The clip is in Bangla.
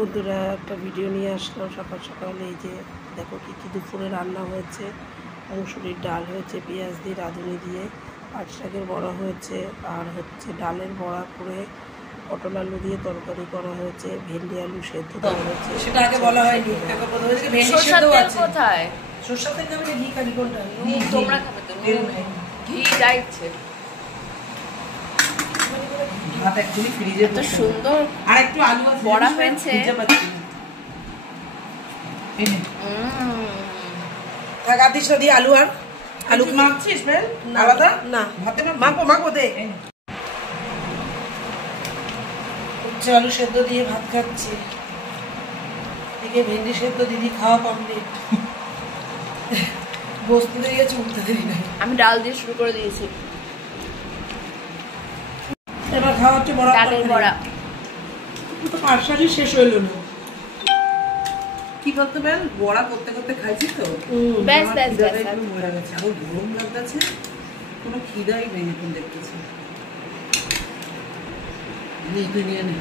বন্ধুরা একটা ভিডিও নিয়ে আসলাম সকাল সকাল। এই যে দেখো কী কী দুপুরে রান্না হয়েছে। মুসুরির ডাল হয়েছে পেঁয়াজ দিয়ে, রাঁধুনি দিয়ে, পাট শাকের বড়া হয়েছে, আর হচ্ছে ডালের বড়া করে পটল আলু দিয়ে তরকারি করা হয়েছে, ভেন্ডি আলু সেদ্ধ দেওয়া হয়েছে। সেটা আগে বলা হয়নি। ভেন্ডি সেদ্ধ আছে কোথায়? সরষের তেল দেবে, ঘি কারি কোনটা? তোমরা খাবে তো ঘি যাইছে। ভাত অ্যাকচুয়ালি ফ্রিজে এত সুন্দর আর একটু আলু আছে বড়া হয়েছে। গাদিসটা দিয়ে আলু আর আলু মাখছিস বেল আলাদা না, ভাতে না মাখো মাখো দে। উচ্চ আলু সেদ্ধ দিয়ে ভাত খাচ্ছি, এদিকে ভেন্ডি সেদ্ধ দিদি খাওয়া কমপ্লিট। বসতে দিয়ে গেছে, উঠতে দেরি নাই। আমি ডাল দিয়ে শুরু করে দিয়েছি। এবার খাওয়া হচ্ছে বড়া, ডালের বড়া। তো পার্সালি শেষ হইল না। কি বলতে বেল বড়া করতে করতে খাইছি তো ব্যাস ব্যাস ব্যাস। মরে গেছে, আরো গরম লাগতেছে, কোনো খিদাই নেই এখন দেখতেছি। তুই নিয়ে নে।